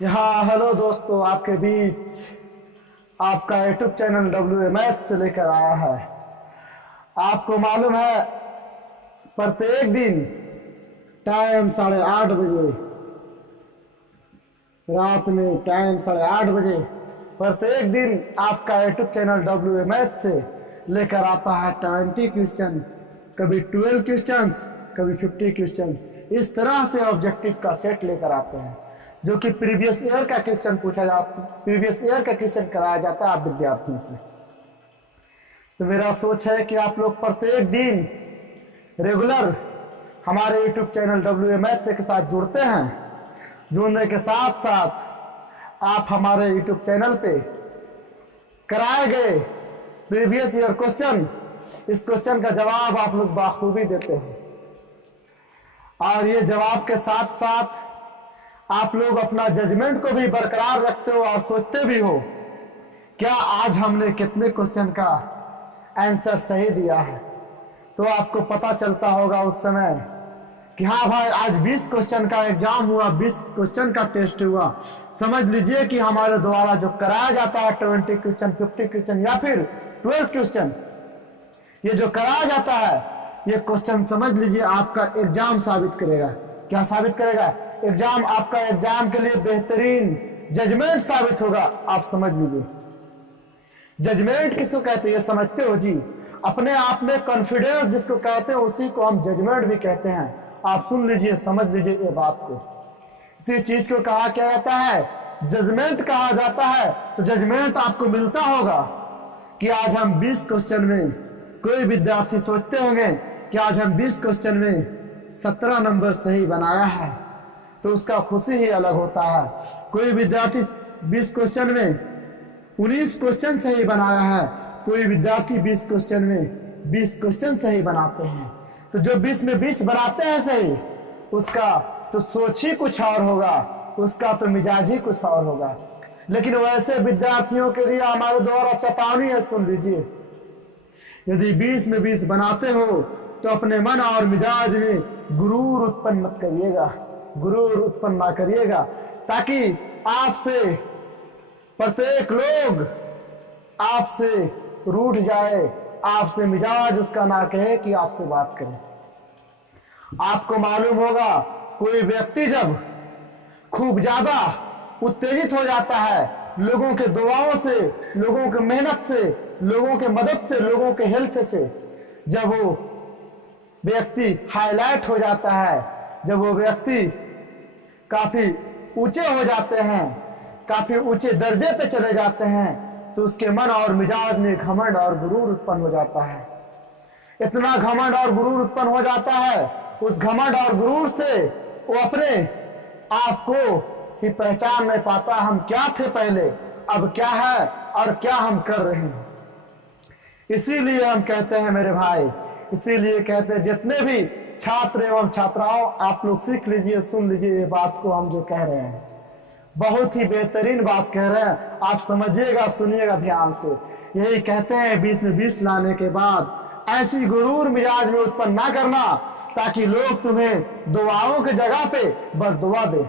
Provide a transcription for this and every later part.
यहाँ हेलो दोस्तों, आपके बीच आपका यूट्यूब चैनल WMS से लेकर आया है। आपको मालूम है, प्रत्येक दिन टाइम 8:30 बजे, रात में टाइम 8:30 बजे प्रत्येक दिन आपका यूट्यूब चैनल WMS से लेकर आता है 20 क्वेश्चन, कभी 12 क्वेश्चन, कभी 50 क्वेश्चन। इस तरह से ऑब्जेक्टिव का सेट लेकर आते हैं जो कि प्रीवियस ईयर का क्वेश्चन प्रीवियस ईयर का क्वेश्चन कराया जाता है आप विद्यार्थियों से। तो मेरा सोच है कि आप लोग प्रत्येक दिन रेगुलर हमारे यूट्यूब चैनल WMS के साथ जुड़ते हैं। जुड़ने के साथ साथ आप हमारे यूट्यूब चैनल पे कराए गए प्रीवियस ईयर क्वेश्चन, इस क्वेश्चन का जवाब आप लोग बाखूबी देते हैं। और ये जवाब के साथ साथ आप लोग अपना जजमेंट को भी बरकरार रखते हो और सोचते भी हो क्या आज हमने कितने क्वेश्चन का आंसर सही दिया है। तो आपको पता चलता होगा उस समय कि हाँ भाई, आज 20 क्वेश्चन का एग्जाम हुआ, 20 क्वेश्चन का टेस्ट हुआ। समझ लीजिए कि हमारे द्वारा जो कराया जाता है 20 क्वेश्चन, 50 क्वेश्चन या फिर 12 क्वेश्चन, ये जो कराया जाता है, ये क्वेश्चन समझ लीजिए आपका एग्जाम साबित करेगा। क्या साबित करेगा? एग्जाम, आपका एग्जाम के लिए बेहतरीन जजमेंट साबित होगा। आप समझ लीजिए, जजमेंट किसको कहते हैं ये समझते हो जी? अपने आप में कॉन्फिडेंस जिसको कहते हैं उसी को हम जजमेंट भी कहते हैं। आप सुन लीजिए, समझ लीजिए ये बात को। इसी चीज को कहा क्या जाता है? जजमेंट कहा जाता है। तो जजमेंट आपको मिलता होगा कि आज हम 20 क्वेश्चन में, कोई विद्यार्थी सोचते होंगे कि आज हम 20 क्वेश्चन में 17 नंबर सही बनाया है, तो उसका खुशी ही अलग होता है। कोई विद्यार्थी 20 क्वेश्चन में 19 क्वेश्चन सही बनाया है, कोई विद्यार्थी 20 क्वेश्चन में 20 क्वेश्चन सही बनाते हैं। तो जो 20 में 20 बनाते हैं सही, उसका तो सोच ही कुछ और होगा, उसका तो मिजाज ही कुछ और होगा। लेकिन वैसे विद्यार्थियों के लिए हमारे द्वारा चेतावनी है, सुन लीजिए, यदि 20 में 20 बनाते हो तो अपने मन और मिजाज में गुरूर उत्पन्न मत करिएगा, गुरूर उत्पन्न ना करिएगा, ताकि आपसे प्रत्येक लोग आपसे रूठ जाए, आपसे मिजाज उसका ना कहे कि आपसे बात करें। आपको मालूम होगा, कोई व्यक्ति जब खूब ज्यादा उत्तेजित हो जाता है, लोगों के दुआओं से, लोगों के मेहनत से, लोगों के मदद से, लोगों के हेल्प से जब वो व्यक्ति हाईलाइट हो जाता है, जब वो व्यक्ति काफी ऊंचे हो जाते हैं, काफी ऊंचे दर्जे पे चले जाते हैं, तो उसके मन और मिजाज में घमंड और गुरूर उत्पन्न हो जाता है। इतना घमंड और गुरूर उत्पन्न हो जाता है, उस घमंड और गुरूर से वो अपने आप को ही पहचान नहीं पाता, हम क्या थे पहले, अब क्या है और क्या हम कर रहे हैं। इसीलिए हम कहते हैं मेरे भाई, इसीलिए कहते हैं जितने भी छात्र एवं छात्राओं, आप लोग सीख लीजिए, सुन लीजिए ये बात को हम जो कह रहे हैं, बहुत ही बेहतरीन बात कह रहे हैं। आप समझिएगा, सुनिएगा ध्यान से। यही कहते हैं 20 में 20 लाने के बाद ऐसी गुरूर मिजाज में उत्पन्न ना करना, ताकि लोग तुम्हें दुआओं की जगह पे बददुआ दे।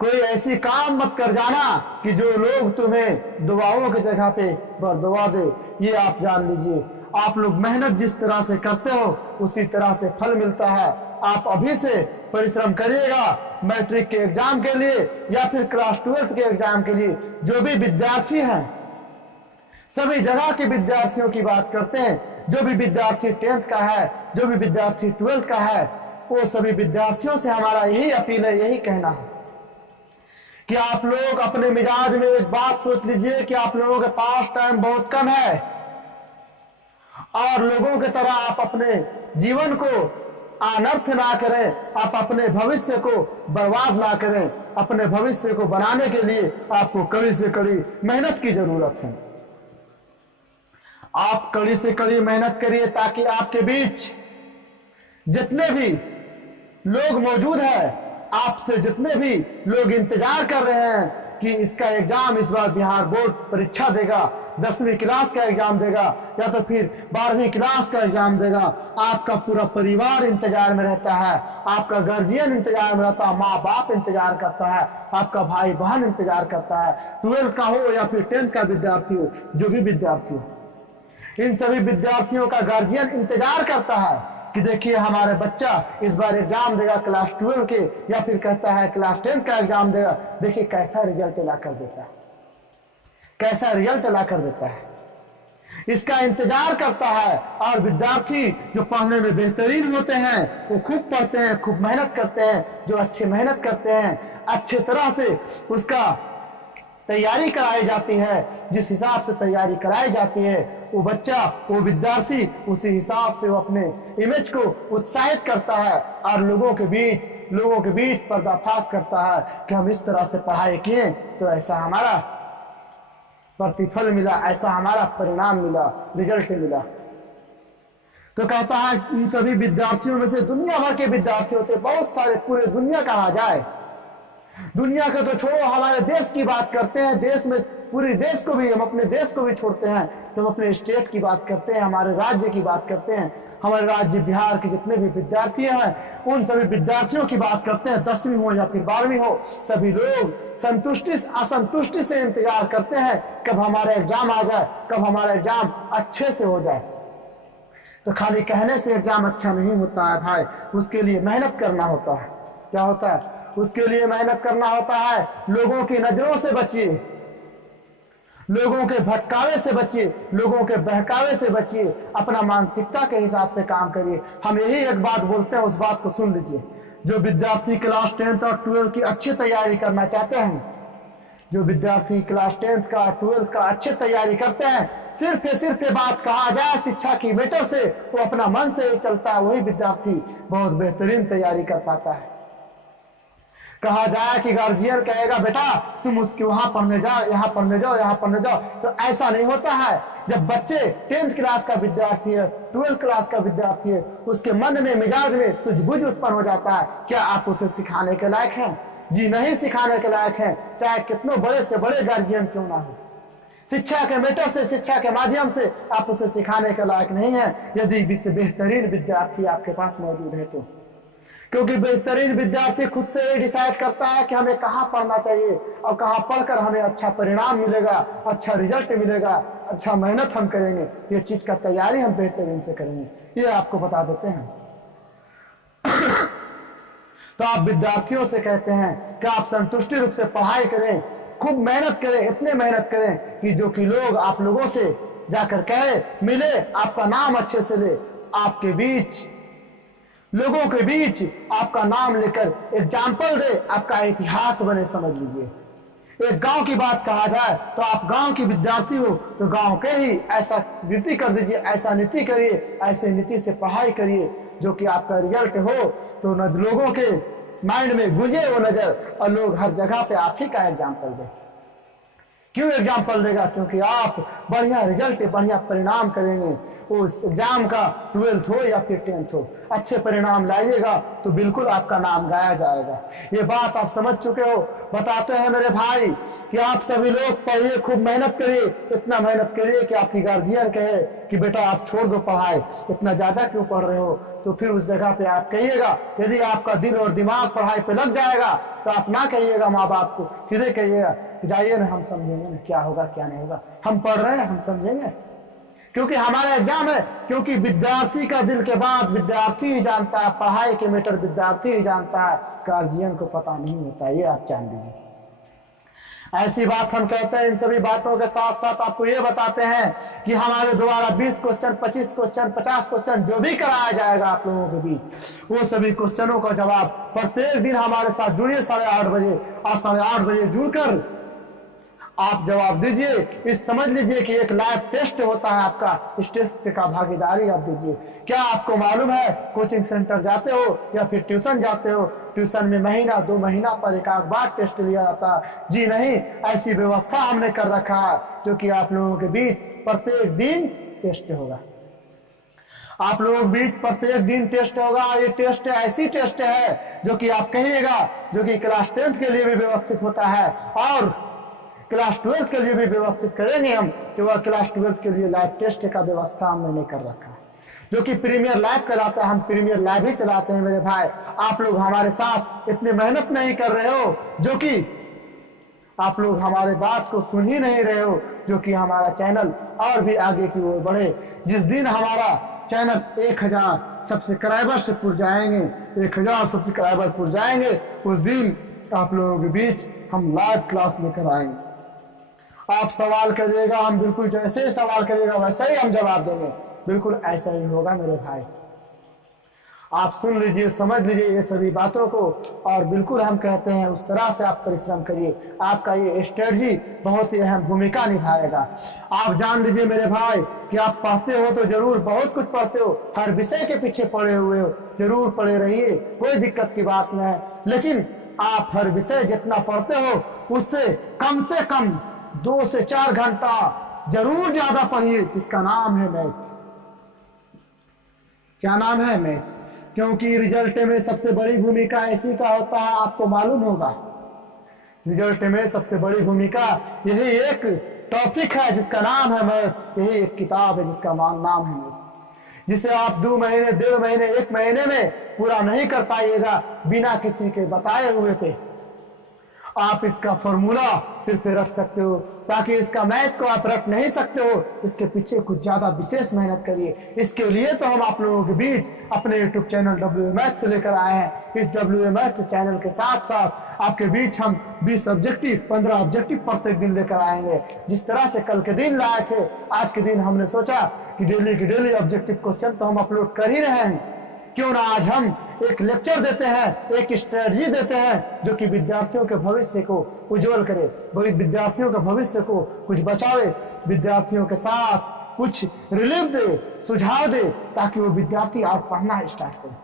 कोई ऐसी काम मत कर जाना कि जो लोग तुम्हें दुआओं की जगह पे बददुआ दे। ये आप जान लीजिए, आप लोग मेहनत जिस तरह से करते हो उसी तरह से फल मिलता है। आप अभी से परिश्रम करिएगा मैट्रिक के एग्जाम के लिए या फिर क्लास 12th के एग्जाम के लिए। जो भी विद्यार्थी हैं, सभी जगह के विद्यार्थियों की बात करते हैं, जो भी विद्यार्थी 10th का है, जो भी विद्यार्थी 12th का है, वो सभी विद्यार्थियों से हमारा यही अपील है, यही कहना है कि आप लोग अपने मिजाज में एक बात सोच लीजिए कि आप लोगों के पास टाइम बहुत कम है, और लोगों की तरह आप अपने जीवन को अनर्थ ना करें, आप अपने भविष्य को बर्बाद ना करें। अपने भविष्य को बनाने के लिए आपको कड़ी से कड़ी मेहनत की जरूरत है। आप कड़ी से कड़ी मेहनत करिए, ताकि आपके बीच जितने भी लोग मौजूद हैं, आपसे जितने भी लोग इंतजार कर रहे हैं कि इसका एग्जाम इस बार बिहार बोर्ड परीक्षा देगा, 10वीं क्लास का एग्जाम देगा या तो फिर 12वीं क्लास का एग्जाम देगा। आपका पूरा परिवार इंतजार में रहता है, आपका गार्जियन इंतजार में रहता है, माँ बाप इंतजार करता है, आपका भाई बहन इंतजार करता है। 12th का हो या फिर 10th का विद्यार्थी हो, जो भी विद्यार्थी हो, इन सभी विद्यार्थियों का गार्जियन इंतजार करता है कि देखिए हमारे बच्चा इस बार एग्जाम देगा क्लास 12 के, या फिर कहता है क्लास 10th का एग्जाम देगा, देखिए कैसा रिजल्ट ला कर देता है, कैसा रिजल्ट ला कर देता है, इसका इंतजार करता है। और विद्यार्थी जो पढ़ने में बेहतरीन होते हैं वो खूब पढ़ते हैं, खूब मेहनत करते हैं। जो अच्छे मेहनत करते हैं, अच्छे तरह से उसका तैयारी कराई जाती है, जिस हिसाब से तैयारी कराई जाती है, वो बच्चा, वो विद्यार्थी उसी हिसाब से वो अपने इमेज को उत्साहित करता है और लोगों के बीच पर्दाफाश करता है कि हम इस तरह से पढ़ाई किए तो ऐसा हमारा प्रतिफल मिला, ऐसा हमारा परिणाम मिला, रिजल्ट मिला। तो कहता है इन सभी विद्यार्थियों में से दुनिया भर के विद्यार्थी होते, बहुत सारे, पूरे दुनिया कहा जाए, दुनिया का तो छोड़ो, हमारे देश की बात करते हैं, देश में पूरे देश को भी, हम अपने देश को भी छोड़ते हैं तो हम अपने स्टेट की बात करते हैं, हमारे राज्य की बात करते हैं। हमारे राज्य बिहार के जितने भी विद्यार्थी हैं उन सभी विद्यार्थियों की बात करते हैं, 10वीं हो या फिर 12वीं हो, सभी लोग असंतुष्टि से इंतजार करते हैं कब हमारा एग्जाम आ जाए, कब हमारा एग्जाम अच्छे से हो जाए। तो खाली कहने से एग्जाम अच्छा नहीं होता है भाई, उसके लिए मेहनत करना होता है। क्या होता है? उसके लिए मेहनत करना होता है। लोगों की नजरों से बचिए, लोगों के भटकावे से बचिए, लोगों के बहकावे से बचिए, अपना मानसिकता के हिसाब से काम करिए। हम यही एक बात बोलते हैं, उस बात को सुन लीजिए। जो विद्यार्थी क्लास 10th और 12th की अच्छी तैयारी करना चाहते हैं, जो विद्यार्थी क्लास 10th का 12th का अच्छी तैयारी करते हैं, सिर्फ ये बात कहा जाए शिक्षा की मैटर से, वो अपना मन से ही चलता है, वही विद्यार्थी बहुत बेहतरीन तैयारी कर पाता है। कहा जाए कि गार्जियन कहेगा बेटा तुम उसके वहां पढ़ने जाओ, यहाँ पढ़ने जाओ, यहाँ पढ़ने जाओ, तो ऐसा नहीं होता है। जब बच्चे 10th क्लास का विद्यार्थी है, 12th क्लास का विद्यार्थी है, उसके मन में, मिजाज में सूझबूझ उत्पन्न हो जाता है, क्या आप उसे सिखाने के लायक हैं? जी नहीं, सिखाने के लायक हैं, चाहे कितने बड़े से बड़े गार्जियन क्यों ना हो। शिक्षा के मैटर से, शिक्षा के माध्यम से आप उसे सिखाने के लायक नहीं है, यदि बेहतरीन विद्यार्थी आपके पास मौजूद है तो। क्योंकि बेहतरीन विद्यार्थी खुद से ही डिसाइड करता है कि हमें कहाँ पढ़ना चाहिए और कहाँ पढ़कर हमें अच्छा परिणाम मिलेगा, अच्छा रिजल्ट मिलेगा, अच्छा मेहनत हम करेंगे, ये चीज का तैयारी हम बेहतरीन से करेंगे, ये आपको बता देते हैं। तो आप विद्यार्थियों से कहते हैं कि आप संतुष्टि रूप से पढ़ाई करें, खूब मेहनत करें, इतने मेहनत करें कि जो कि लोग आप लोगों से जाकर कहे, मिले, आपका नाम अच्छे से ले, आपके बीच, लोगों के बीच आपका नाम लेकर एग्जाम्पल दे, आपका इतिहास बने, समझ लीजिए। एक गांव की बात कहा जाए तो आप गांव की विद्यार्थी हो तो गांव के ही ऐसा नीति कर दीजिए, ऐसा नीति करिए, ऐसे नीति से पढ़ाई करिए जो कि आपका रिजल्ट हो तो लोगों के माइंड में गुंजे वो नजर, और लोग हर जगह पे आप ही का एग्जाम्पल दे। क्यों एग्जाम्पल देगा? क्योंकि आप बढ़िया रिजल्ट, बढ़िया परिणाम करेंगे। उस एग्जाम का 12th हो या फिर 10th हो, अच्छे परिणाम लाइएगा तो बिल्कुल आपका नाम गाया जाएगा। ये बात आप समझ चुके हो। बताते हैं मेरे भाई कि आप सभी लोग पढ़िए, खूब मेहनत करिए, इतना मेहनत करिए कि आपकी गार्जियन कहे कि बेटा आप छोड़ दो पढ़ाई, इतना ज्यादा क्यों पढ़ रहे हो। तो फिर उस जगह पे आप कहिएगा, यदि आपका दिल और दिमाग पढ़ाई पे लग जाएगा तो आप ना कहिएगा माँ बाप को, सीधे कहिएगा जाइए ना, हम समझेंगे ना क्या होगा क्या नहीं होगा, हम पढ़ रहे हैं, हम समझेंगे, क्योंकि हमारा एग्जाम है। क्योंकि विद्यार्थी का दिल के बाद विद्यार्थी ही जानता है, पढ़ाई के मैटर विद्यार्थी ही जानता है, गार्जियन को पता नहीं होता, ये आप जान लीजिए। ऐसी बात हम कहते हैं। इन सभी बातों के साथ साथ आपको ये बताते हैं कि हमारे द्वारा 20 क्वेश्चन, 25 क्वेश्चन, 50 क्वेश्चन जो भी कराया जाएगा आप लोगों के बीच, वो सभी क्वेश्चनों का जवाब प्रत्येक दिन हमारे साथ जुड़िए 8:30 बजे, और 8:30 बजे जुड़कर आप जवाब दीजिए। इस समझ लीजिए कि एक लाइव टेस्ट होता है आपका, इस टेस्ट का भागीदारी आप दीजिए। क्या आपको मालूम है कोचिंग सेंटर जाते हो या फिर ट्यूशन जाते हो, ट्यूशन में महीना 2 महीना पर एक आध बार टेस्ट लिया जाता है? जी नहीं, ऐसी व्यवस्था हमने कर रखा है जो कि आप लोगों के बीच प्रत्येक दिन टेस्ट होगा। आप लोगों के बीच प्रत्येक दिन टेस्ट होगा। ये टेस्ट ऐसी टेस्ट है जो कि आप कहिएगा, जो कि क्लास 10th के लिए भी व्यवस्थित होता है और क्लास 12 के लिए भी व्यवस्थित करेंगे हम कि वह क्लास 12 के लिए लाइव टेस्ट का व्यवस्था हमने कर रखा है, जो कि प्रीमियर लाइव कहलाता है। हम प्रीमियर लाइव ही चलाते हैं मेरे भाई। आप लोग हमारे साथ इतनी मेहनत नहीं कर रहे हो, जो कि आप लोग हमारे बात को सुन ही नहीं रहे हो, जो कि हमारा चैनल और भी आगे की ओर बढ़े। जिस दिन हमारा चैनल 1000 सब्सक्राइबर से पुर जाएंगे, 1000 सब्सक्राइबर पुर जाएंगे, उस दिन आप लोगों के बीच हम लाइव क्लास लेकर आएंगे। आप सवाल करिएगा, हम बिल्कुल जैसे ही सवाल करिएगा वैसे ही हम जवाब देंगे, बिल्कुल ऐसा ही होगा मेरे भाई। आप सुन लीजिए, समझ लीजिए ये सभी बातों को, और बिल्कुल हम कहते हैं उस तरह से आप परिश्रम करिए। आपका ये स्ट्रेटजी बहुत ही अहम भूमिका निभाएगा। आप जान लीजिए मेरे भाई कि आप पढ़ते हो तो जरूर बहुत कुछ पढ़ते हो, हर विषय के पीछे पढ़े हुए हो, जरूर पढ़े रहिए, कोई दिक्कत की बात नहीं है। लेकिन आप हर विषय जितना पढ़ते हो उससे कम 2 से 4 घंटा जरूर ज्यादा पढ़िए, जिसका नाम है मैथ। क्या नाम है? मैथ। क्योंकि रिजल्ट में सबसे बड़ी भूमिका इसी का होता है, आपको मालूम होगा। रिजल्ट में सबसे बड़ी भूमिका यही एक टॉपिक है जिसका नाम है मैथ, यही एक किताब है जिसका नाम है मैथ, जिसे आप 2 महीने, 1.5 महीने, 1 महीने में पूरा नहीं कर पाइएगा बिना किसी के बताए हुए पे। आप इसका फॉर्मूला सिर्फ रख सकते हो, ताकि इसका मैथ को आप रख नहीं सकते हो, इसके पीछे कुछ ज्यादा विशेष मेहनत करिए। इसके लिए तो हम आप लोगों के बीच अपने YouTube चैनल WA मैथ से लेकर आए हैं। इस WA मैथ चैनल के साथ साथ आपके बीच हम 20 ऑब्जेक्टिव, 15 ऑब्जेक्टिव प्रत्येक दिन लेकर आएंगे। जिस तरह से कल के दिन लाए थे, आज के दिन हमने सोचा कि डेली की डेली ऑब्जेक्टिव क्वेश्चन तो हम अपलोड कर ही रहे हैं, क्यों ना आज हम एक लेक्चर देते हैं, एक स्ट्रेटजी देते हैं जो कि विद्यार्थियों के भविष्य को उज्जवल करे, विद्यार्थियों के भविष्य को कुछ बचावे, विद्यार्थियों के साथ कुछ रिलीफ दे, सुझाव दे, ताकि वो विद्यार्थी और पढ़ना स्टार्ट करे।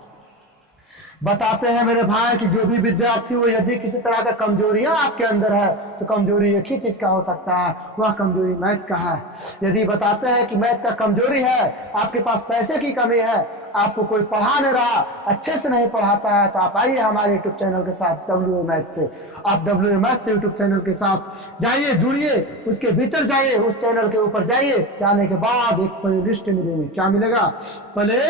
बताते हैं मेरे भाई कि जो भी विद्यार्थी हो, यदि किसी तरह का कमजोरियां आपके अंदर है तो कमजोरी एक ही चीज का हो सकता है, वह कमजोरी मैथ का है। यदि बताते हैं कि मैथ का कमजोरी है, आपके पास पैसे की कमी है, आपको कोई पढ़ा नहीं रहा, अच्छे से नहीं पढ़ाता है, तो आप आइए हमारे YouTube चैनल के साथ WA मैथ से। आप WA मैथ से YouTube चैनल के साथ जाइए, जुड़िए, उसके भीतर जाइए, उस चैनल के ऊपर जाइए, जाने के बाद एक प्ले लिस्ट मिलेगी। क्या मिलेगा? प्ले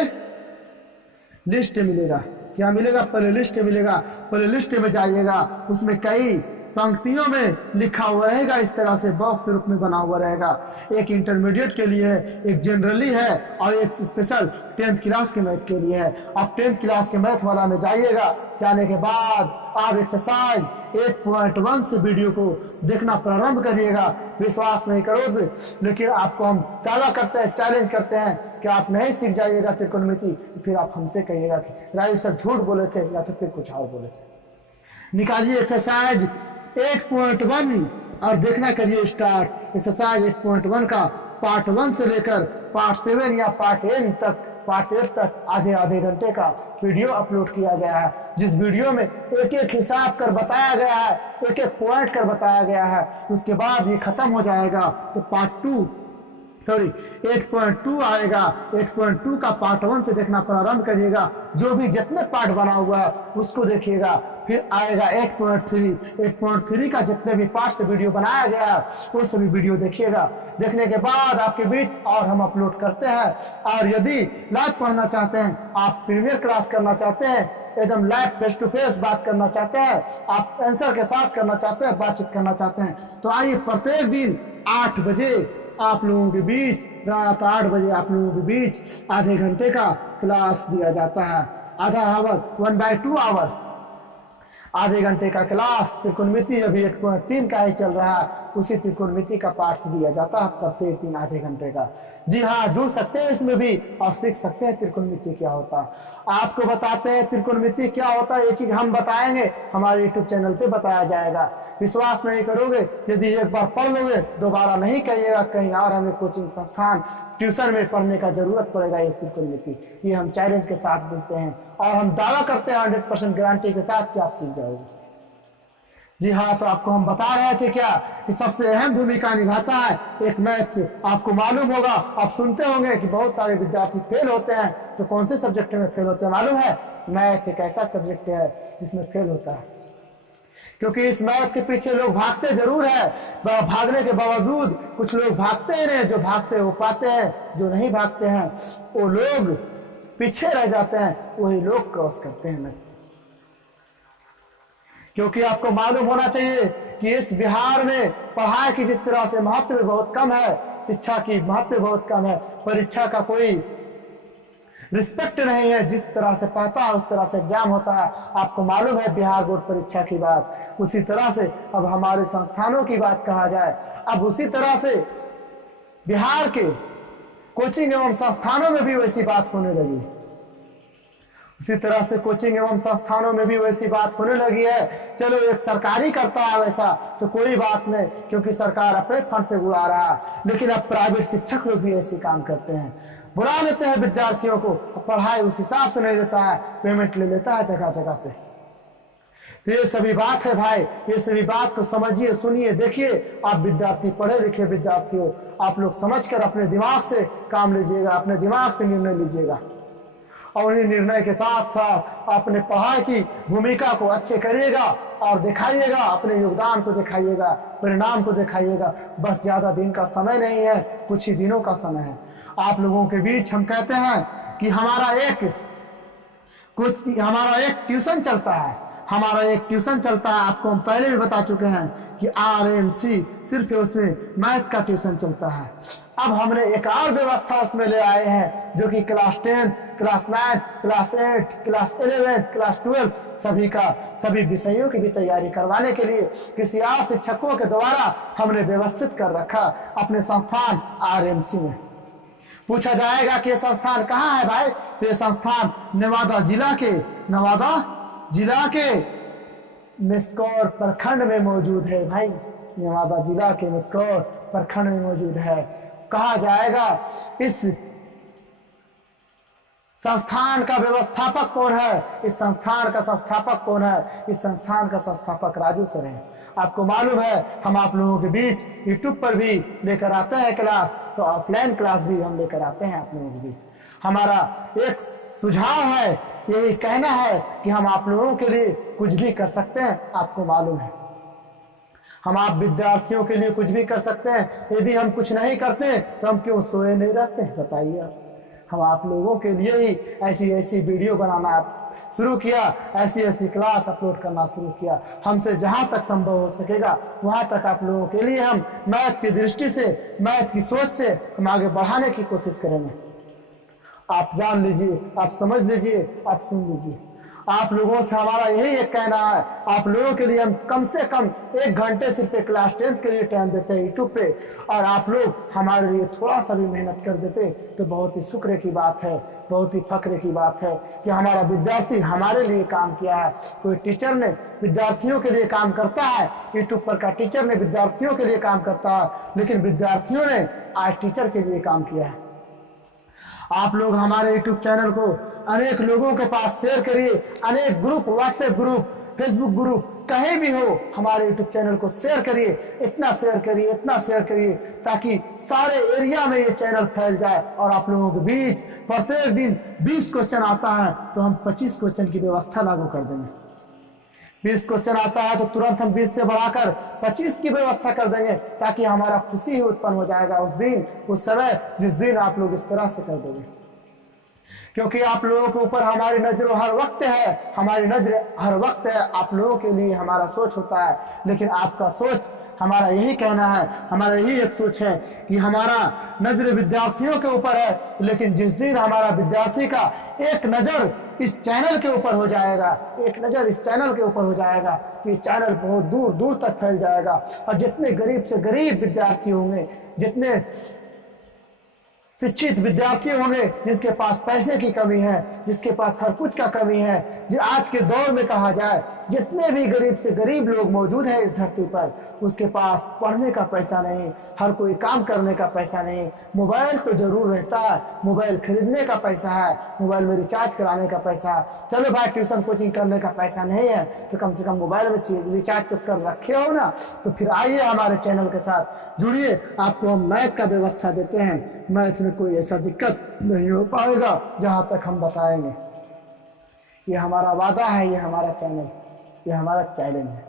लिस्ट मिलेगा। क्या मिलेगा? प्ले लिस्ट मिलेगा। प्ले लिस्ट में जाइएगा, उसमें कई पंक्तियों में लिखा हुआ रहेगा, इस तरह से बॉक्स रूप में बना हुआ रहेगा। एक इंटरमीडिएट के लिए है, एक जनरली है, और एक स्पेशल 10th क्लास के मैथ के लिए है। आप 10th क्लास के मैथ वाला में जाइएगा, जाने के बाद आप एक्सरसाइज 8.1 से वीडियो को देखना प्रारंभ करिएगा। विश्वास नहीं करोगे, लेकिन आपको हम दावा करते हैं, चैलेंज करते हैं कि आप नहीं सीख जाइएगा त्रिकोणमिति, फिर आप हमसे कहिएगा कि राजू सर झूठ बोले थे या तो फिर कुछ और बोले थे। निकालिए एक्सरसाइज 8.1 और देखना करिए स्टार्ट। एक्सरसाइज 8.1 का पार्ट 1 से लेकर पार्ट 7 या पार्ट 8 तक आधे घंटे का वीडियो अपलोड किया गया है, जिस वीडियो में एक एक हिसाब कर बताया गया है, एक एक पॉइंट कर बताया गया है। उसके बाद ये खत्म हो जाएगा तो पार्ट 8.2 आएगा। 8.2 का पार्ट 1 से देखना प्रारंभ करिएगा, जो भी जितने पार्ट बना हुआ है उसको देखिएगा। फिर आएगा 8.3 का जितने भी पार्ट से वीडियो बनाया गया है वो सभी वीडियो देखिएगा। देखने के बाद आपके बीच और हम अपलोड करते हैं। और यदि लाइव पढ़ना चाहते हैं, आप प्रीमियर क्लास करना चाहते हैं, एकदम लाइव फेस टू फेस बात करना चाहते हैं, आप आंसर के साथ करना चाहते हैं, बातचीत करना चाहते हैं, तो आइए प्रत्येक दिन 8 बजे आप लोगों के बीच, रात 8 बजे आप लोगों के बीच आधे घंटे का क्लास दिया जाता है। आधा आवर, 1/2 आवर, आधे घंटे का क्लास त्रिकोणमिति अभी 8.3 का ही चल रहा है, उसी त्रिकोणमिति का पाठ दिया जाता है प्रत्येक दिन आधे घंटे का। जी हाँ, जुड़ सकते हैं इसमें भी और सीख सकते हैं त्रिकोणमिति क्या होता है। आपको बताते हैं त्रिकोणमिति क्या होता है, ये चीज हम बताएंगे, हमारे YouTube चैनल पे बताया जाएगा। विश्वास नहीं करोगे, यदि एक बार पढ़ लोगे दोबारा नहीं कहिएगा कहीं और हमें कोचिंग संस्थान ट्यूशन में पढ़ने का जरूरत पड़ेगा ये त्रिकोणमिति। ये हम चैलेंज के साथ बोलते हैं और हम दावा करते हैं 100% गारंटी के साथ कि आप सीख जाओगे। जी हाँ, तो आपको हम बता रहे थे क्या कि सबसे अहम भूमिका निभाता है एक मैथ से। आपको मालूम होगा, आप सुनते होंगे कि बहुत सारे विद्यार्थी फेल होते हैं, तो कौन से सब्जेक्ट में फेल होते हैं मालूम है? मैथ एक ऐसा सब्जेक्ट है जिसमें फेल होता है। क्योंकि इस मैथ के पीछे लोग भागते जरूर है, भागने के बावजूद कुछ लोग भागते ही नहीं, जो भागते हैं वो पाते हैं, जो नहीं भागते हैं वो लोग पीछे रह जाते हैं, वही लोग क्रॉस करते हैं मैथ। क्योंकि आपको मालूम होना चाहिए कि इस बिहार में पढ़ाई की जिस तरह से महत्व बहुत कम है, शिक्षा की महत्व बहुत कम है, परीक्षा का कोई रिस्पेक्ट नहीं है, जिस तरह से पढ़ता है उस तरह से एग्जाम होता है। आपको मालूम है बिहार बोर्ड परीक्षा की बात, उसी तरह से अब हमारे संस्थानों की बात कहा जाए, अब उसी तरह से बिहार के कोचिंग एवं संस्थानों में भी वैसी बात होने लगी, उसी तरह से कोचिंग एवं संस्थानों में भी वैसी बात होने लगी है। चलो एक सरकारी करता है वैसा तो कोई बात नहीं, क्योंकि सरकार अपने फंड से उड़ा रहा है, लेकिन अब प्राइवेट शिक्षक लोग भी ऐसे काम करते हैं, बुला लेते हैं विद्यार्थियों को, पढ़ाई उस हिसाब से नहीं देता है, पेमेंट ले लेता है जगह जगह पे। तो ये सभी बात है भाई, ये सभी बात को समझिए, सुनिए, देखिए। आप विद्यार्थी, पढ़े लिखे विद्यार्थी हो, आप लोग समझकर अपने दिमाग से काम लीजिएगा, अपने दिमाग से निर्णय लीजिएगा, और उन्हीं निर्णय के साथ साथ अपने पढ़ाई की भूमिका को अच्छे करिएगा और दिखाइएगा, अपने योगदान को दिखाइएगा, परिणाम को दिखाइएगा। बस ज्यादा दिन का समय नहीं है, कुछ ही दिनों का समय है। आप लोगों के बीच हम कहते हैं कि हमारा एक ट्यूशन चलता है, आपको हम पहले भी बता चुके हैं कि RMC सिर्फ उसमें मैथ का ट्यूशन चलता है। अब हमने एक और व्यवस्था उसमें ले आए हैं, जो कि class 10, class 9, class 8, class 11, class 12 सभी विषयों की भी तैयारी करवाने के लिए किसी और शिक्षकों के द्वारा हमने व्यवस्थित कर रखा अपने संस्थान RMC में। पूछा जाएगा कि ये संस्थान कहाँ है भाई, तो ये संस्थान नवादा जिला के मिसकौर प्रखंड में मौजूद है भाई, नवादा जिला के मिसकौर प्रखंड में मौजूद है। कहा जाएगा इस संस्थान का व्यवस्थापक कौन है, इस संस्थान का संस्थापक कौन है, इस संस्थान का संस्थापक राजू सर हैं। आपको मालूम है हम आप लोगों के बीच यूट्यूब पर भी लेकर आते हैं क्लास, तो ऑफलाइन क्लास भी हम लेकर आते हैं आप लोगों के बीच। हमारा एक सुझाव है, यही कहना है कि हम आप लोगों के लिए कुछ भी कर सकते हैं। आपको मालूम है हम आप विद्यार्थियों के लिए कुछ भी कर सकते हैं। यदि हम कुछ नहीं करते तो हम क्यों सोए नहीं रहते, बताइए। हम आप लोगों के लिए ही ऐसी वीडियो बनाना शुरू किया, ऐसी क्लास अपलोड करना शुरू किया। हमसे जहां तक संभव हो सकेगा वहां तक आप लोगों के लिए हम मैथ की दृष्टि से, मैथ की सोच से हम आगे बढ़ाने की कोशिश करेंगे। आप जान लीजिए, आप समझ लीजिए, आप सुन लीजिए। आप लोगों से हमारा यही एक कहना है, आप लोगों के लिए हम कम से कम 1 घंटे सिर्फ क्लास 10 के लिए टाइम देते हैं यूट्यूब पे, और आप लोग हमारे लिए थोड़ा सा भी मेहनत कर देते तो बहुत ही शुक्र की बात है, बहुत ही फक्र की बात है कि हमारा विद्यार्थी हमारे लिए काम किया है। कोई टीचर ने विद्यार्थियों के लिए काम करता है, यूट्यूब पर का टीचर ने विद्यार्थियों के लिए काम करता है, लेकिन विद्यार्थियों ने आज टीचर के लिए काम किया है। आप लोग हमारे यूट्यूब चैनल को अनेक लोगों के पास शेयर करिए, अनेक group, WhatsApp group, Facebook group, कहीं भी हो हमारे यूट्यूब चैनल को शेयर करिए, इतना शेयर करिए ताकि सारे एरिया में ये चैनल फैल जाए। और आप लोगों के बीच प्रत्येक दिन 20 क्वेश्चन आता है तो हम 25 क्वेश्चन की व्यवस्था लागू कर देंगे। 20 क्वेश्चन आता है तो तुरंत हम 20 से बढ़ाकर 25 की व्यवस्था कर देंगे, ताकि हमारा खुशी ही उत्पन्न हो जाएगा उस दिन, उस समय जिस दिन आप लोग इस तरह से कर दोगे। क्योंकि आप लोगों के ऊपर हमारी नजर हर वक्त है, आप लोगों के लिए हमारा सोच होता है। लेकिन आपका सोच, हमारा यही कहना है, हमारा यही एक सोच है कि हमारा नजर विद्यार्थियों के ऊपर है, लेकिन जिस दिन हमारा विद्यार्थी का एक नजर इस चैनल के ऊपर हो जाएगा, ये चैनल बहुत दूर दूर तक फैल जाएगा। और जितने गरीब से गरीब विद्यार्थी होंगे, जितने शिक्षित विद्यार्थी होंगे, जिसके पास पैसे की कमी है, जिसके पास हर कुछ का कमी है, आज के दौर में कहा जाए जितने भी गरीब से गरीब लोग मौजूद हैं इस धरती पर, उसके पास पढ़ने का पैसा नहीं, हर कोई काम करने का पैसा नहीं। मोबाइल तो जरूर रहता है, मोबाइल खरीदने का पैसा है, मोबाइल में रिचार्ज कराने का पैसा है। चलो भाई ट्यूशन कोचिंग करने का पैसा नहीं है तो कम से कम मोबाइल में रिचार्ज तो कर रखे हो ना, तो फिर आइए हमारे चैनल के साथ जुड़िए। आपको हम मैथ का व्यवस्था देते हैं, मैथ में कोई ऐसा दिक्कत नहीं हो पाएगा जहाँ तक हम बताएंगे। ये हमारा वादा है, ये हमारा चैनल, ये हमारा चैलेंज है।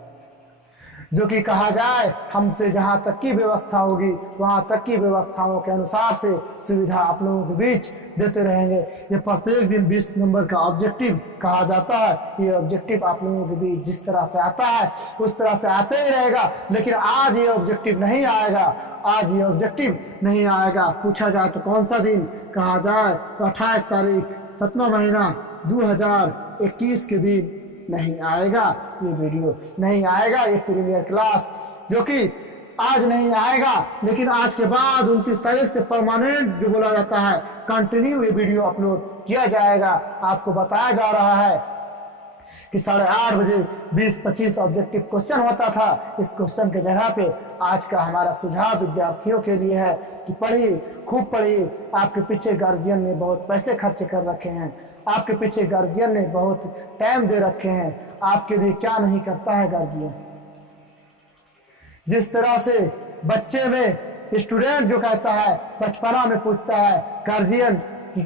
जो कि कहा जाए हमसे जहां तक की व्यवस्था होगी वहां तक की व्यवस्थाओं के अनुसार से सुविधा आप लोगों के बीच देते रहेंगे। ये प्रत्येक दिन 20 नंबर का ऑब्जेक्टिव कहा जाता है। ये ऑब्जेक्टिव आप लोगों के बीच जिस तरह से आता है उस तरह से आते ही रहेगा, लेकिन आज ये ऑब्जेक्टिव नहीं आएगा। आज ये ऑब्जेक्टिव नहीं आएगा। पूछा जाए तो कौन सा दिन, कहा जाए तो 28 तारीख 7वां महीना 2021 के दिन नहीं आएगा। ये वीडियो नहीं आएगा, ये प्रीमियर क्लास जो कि आज नहीं आएगा, लेकिन आज के बाद 29 तारीख से परमानेंट जो बोला जाता है कंटिन्यू ये वीडियो अपलोड किया जाएगा। आपको बताया जा रहा है कि 8:30 बजे 20-25 ऑब्जेक्टिव क्वेश्चन होता था। इस क्वेश्चन के जगह पे आज का हमारा सुझाव विद्यार्थियों के लिए है कि पढ़िए, खूब पढ़िए। आपके पीछे गार्जियन ने बहुत पैसे खर्च कर रखे हैं, आपके पीछे गार्जियन ने बहुत टाइम दे रखे हैं। आपके लिए क्या नहीं करता है गार्जियन। जिस तरह से बच्चे में स्टूडेंट जो कहता है, बचपना में पूछता है गार्जियन कि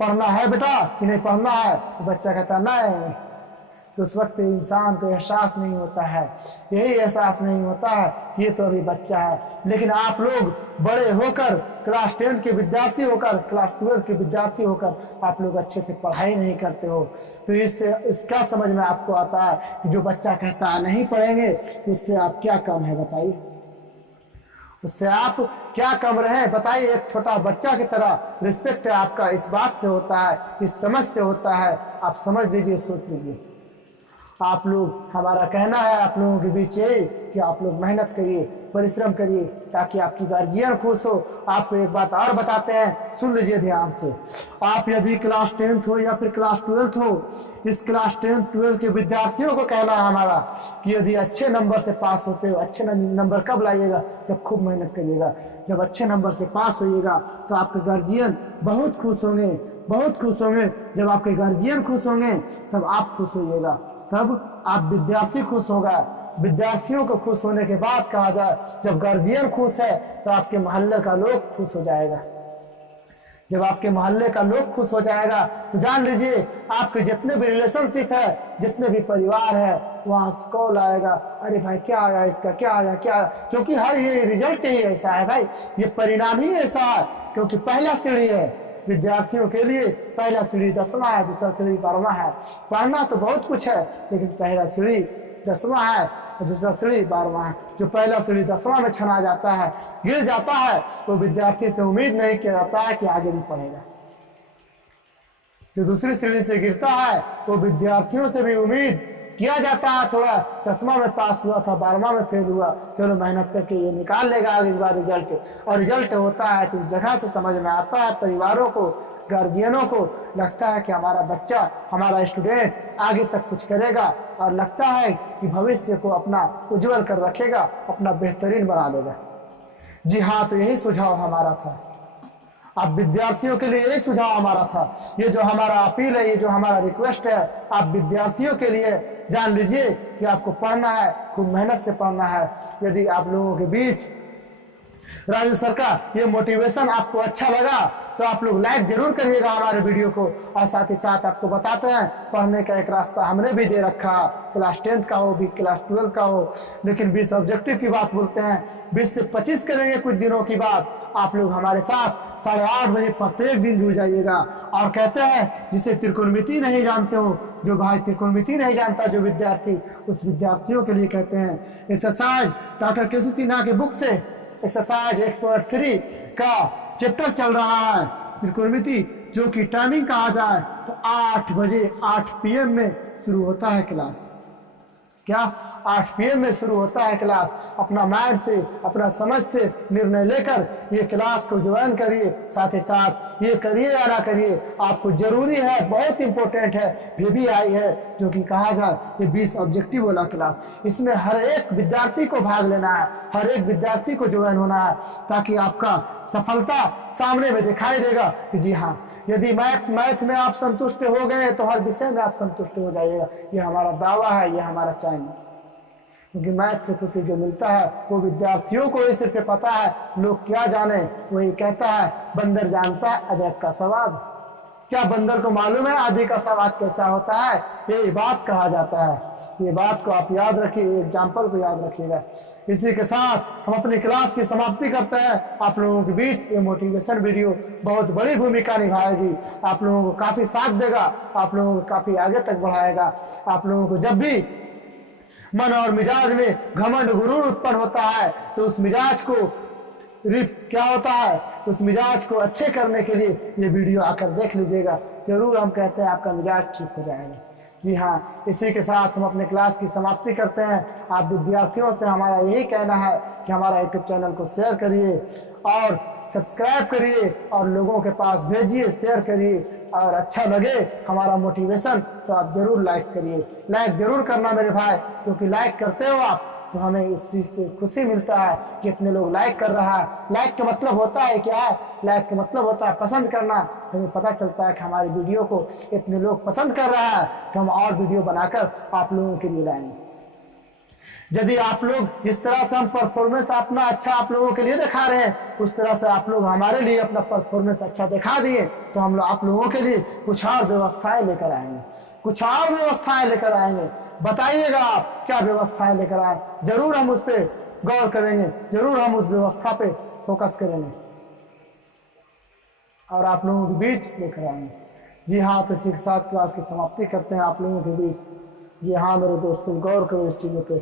पढ़ना है बेटा कि नहीं पढ़ना है, तो बच्चा कहता नहीं, तो उस वक्त इंसान को एहसास नहीं होता है। यही एहसास नहीं होता है, ये तो अभी बच्चा है। लेकिन आप लोग बड़े होकर, क्लास 10 के विद्यार्थी होकर, क्लास 12 के विद्यार्थी होकर आप लोग अच्छे से पढ़ाई नहीं करते हो। तो इसका समझ में आपको आता है कि जो बच्चा कहता है नहीं पढ़ेंगे, उससे आप क्या कम है बताइए, उससे आप क्या कम रहे बताइए। एक छोटा बच्चा की तरह रिस्पेक्ट है आपका इस बात से होता है, इस समझ से होता है। आप समझ लीजिए, सोच लीजिए। आप लोग, हमारा कहना है आप लोगों के बीच ये कि आप लोग मेहनत करिए, परिश्रम करिए, ताकि आपकी गार्जियन खुश हो। आपको एक बात और बताते हैं, सुन लीजिए ध्यान से। आप यदि क्लास 10th हो या फिर क्लास 12th हो, इस क्लास 10th 12th के विद्यार्थियों को कहना है हमारा कि यदि अच्छे नंबर से पास होते हो, अच्छे नंबर कब लाइएगा, जब खूब मेहनत करिएगा। जब अच्छे नंबर से पास होइएगा तो आपके गार्जियन बहुत खुश होंगे, बहुत खुश होंगे। जब आपके गार्जियन खुश होंगे तब आप खुश होइएगा, तब आप विद्यार्थी खुश होगा। विद्यार्थियों को खुश होने के बाद कहा जाए, जब गार्जियन खुश है तो आपके मोहल्ले का लोग खुश हो जाएगा। जब आपके मोहल्ले का लोग खुश हो जाएगा तो जान लीजिए आपके जितने भी रिलेशनशिप है, जितने भी परिवार है, वहां से कॉल आएगा, अरे भाई क्या आया इसका, क्या आया, क्या आया। क्योंकि हर ये रिजल्ट ही ऐसा है भाई, ये परिणाम ही ऐसा है। क्योंकि पहला सीढ़ी है विद्यार्थियों के लिए, पहला सीढ़ी 10वां है, दूसरा सीढ़ी 12वां है। पढ़ना तो बहुत कुछ है, लेकिन पहला सीढ़ी 10वां है और दूसरा सीढ़ी 12वां है। जो पहला सीढ़ी 10वां में छना जाता है, गिर जाता है, तो विद्यार्थी से उम्मीद नहीं किया जाता है कि आगे भी पढ़ेगा। जो दूसरी सीढ़ी से गिरता है वो विद्यार्थियों से भी उम्मीद किया जाता है, थोड़ा 10वां में पास हुआ था, 12वां में फेल हुआ, चलो मेहनत करके ये निकाल लेगा आगे बार रिजल्ट। और रिजल्ट होता है तो इस जगह से समझ में आता है परिवारों को, गार्जियनों को लगता है कि हमारा बच्चा, हमारा स्टूडेंट आगे तक कुछ करेगा, और लगता है कि भविष्य को अपना उज्जवल कर रखेगा, अपना बेहतरीन बना देगा। जी हाँ, तो यही सुझाव हमारा था। आप विद्यार्थियों के लिए यही सुझाव हमारा था। ये जो हमारा अपील है, ये जो हमारा रिक्वेस्ट है, आप विद्यार्थियों के लिए जान लीजिए कि आपको पढ़ना है, खूब मेहनत से पढ़ना है। यदि आप लोगों के बीच राजू सर का ये मोटिवेशन आपको अच्छा लगा तो आप लोग लाइक जरूर करिएगा हमारे वीडियो को। और साथ ही साथ आपको बताते हैं पढ़ने का एक रास्ता हमने भी दे रखा, क्लास 10th का हो भी, क्लास 12 का हो। लेकिन 20 ऑब्जेक्टिव की बात बोलते हैं, 20 से 25 करेंगे कुछ दिनों की बात। आप लोग हमारे साथ 8:30 बजे प्रत्येक दिन जुड़ जाइएगा। और कहते हैं जिसे त्रिकोणमिति नहीं जानते हो, जो भाई त्रिकोणमिति नहीं जानता जो विद्यार्थी, उस विद्यार्थियों के लिए कहते हैं एक्सरसाइज डॉक्टर केसी सिन्हा के बुक से एक्सरसाइज 8.3 का चैप्टर चल रहा है त्रिकोणमिति, जो कि टाइमिंग कहा जाए तो 8 बजे 8 PM में शुरू होता है क्लास। क्या 8 PM में शुरू होता है क्लास। अपना माइंड से, अपना समझ से निर्णय लेकर ये क्लास को ज्वाइन करिए। साथ ही साथ ये करिए या ना करिए, आपको जरूरी है, बहुत इंपॉर्टेंट है। VBI है जो कि कहा जाए ये 20 ऑब्जेक्टिव वाला क्लास, इसमें हर एक विद्यार्थी को भाग लेना है, हर एक विद्यार्थी को ज्वाइन होना है, ताकि आपका सफलता सामने में दिखाई देगा कि जी हाँ, यदि मैथ में आप संतुष्ट हो गए तो हर विषय में आप संतुष्ट हो जाइएगा। ये हमारा दावा है, ये हमारा चैलेंज। क्योंकि मैथ से खुशी जो मिलता है वो विद्यार्थियों को ही सिर्फ पता है, लोग क्या जाने। वही कहता है बंदर जानता है अदरक का स्वाद। क्या बंदर को मालूम है आधी का सवाद कैसा होता है? ये बात कहा जाता है। ये बात को आप याद रखिए, एग्जाम्पल को याद रखिएगा। इसी के साथ हम अपनी क्लास की समाप्ति करते हैं। आप लोगों के बीच ये मोटिवेशन वीडियो बहुत बड़ी भूमिका निभाएगी, आप लोगों को काफी साथ देगा, आप लोगों को काफी आगे तक बढ़ाएगा। आप लोगों को जब भी मन और मिजाज में घमंड गुरूर उत्पन्न होता है तो उस मिजाज को क्या होता है, उस मिजाज को अच्छे करने के लिए ये वीडियो आकर देख लीजिएगा। जरूर हम कहते हैं आपका मिजाज ठीक हो जाएगा। जी हाँ, इसी के साथ हम अपने क्लास की समाप्ति करते हैं। आप विद्यार्थियों से हमारा यही कहना है कि हमारा यूट्यूब चैनल को शेयर करिए और सब्सक्राइब करिए और लोगों के पास भेजिए, शेयर करिए। और अच्छा लगे हमारा मोटिवेशन तो आप जरूर लाइक करिए। लाइक जरूर करना मेरे भाई, क्योंकि लाइक करते हो आप तो हमें उस चीज से खुशी मिलता है कि इतने लोग लाइक कर रहा है। लाइक का मतलब होता है क्या है? लाइक का मतलब होता है पसंद करना। हमें पता चलता है कि हमारी वीडियो को इतने लोग पसंद कर रहा है तो हम और वीडियो बनाकर आप लोगों के लिए लाएंगे। यदि आप लोग जिस तरह से हम परफॉर्मेंस अपना अच्छा आप लोगों के लिए दिखा रहे हैं, उस तरह से आप लोग हमारे लिए अपना परफॉर्मेंस अच्छा दिखा दिए तो हम लोग आप लोगों के लिए कुछ और व्यवस्थाएं लेकर आएंगे, कुछ और व्यवस्थाएं लेकर आएंगे। बताइएगा आप क्या व्यवस्थाएं लेकर आए, जरूर हम उस पर गौर करेंगे, जरूर हम उस व्यवस्था पे फोकस करेंगे और आप लोगों के बीच लेकर आएंगे। जी हाँ, तो इसी के साथ क्लास की समाप्ति करते हैं आप लोगों के बीच। जी हाँ मेरे दोस्तों, गौर करो इस चीज़ों पे।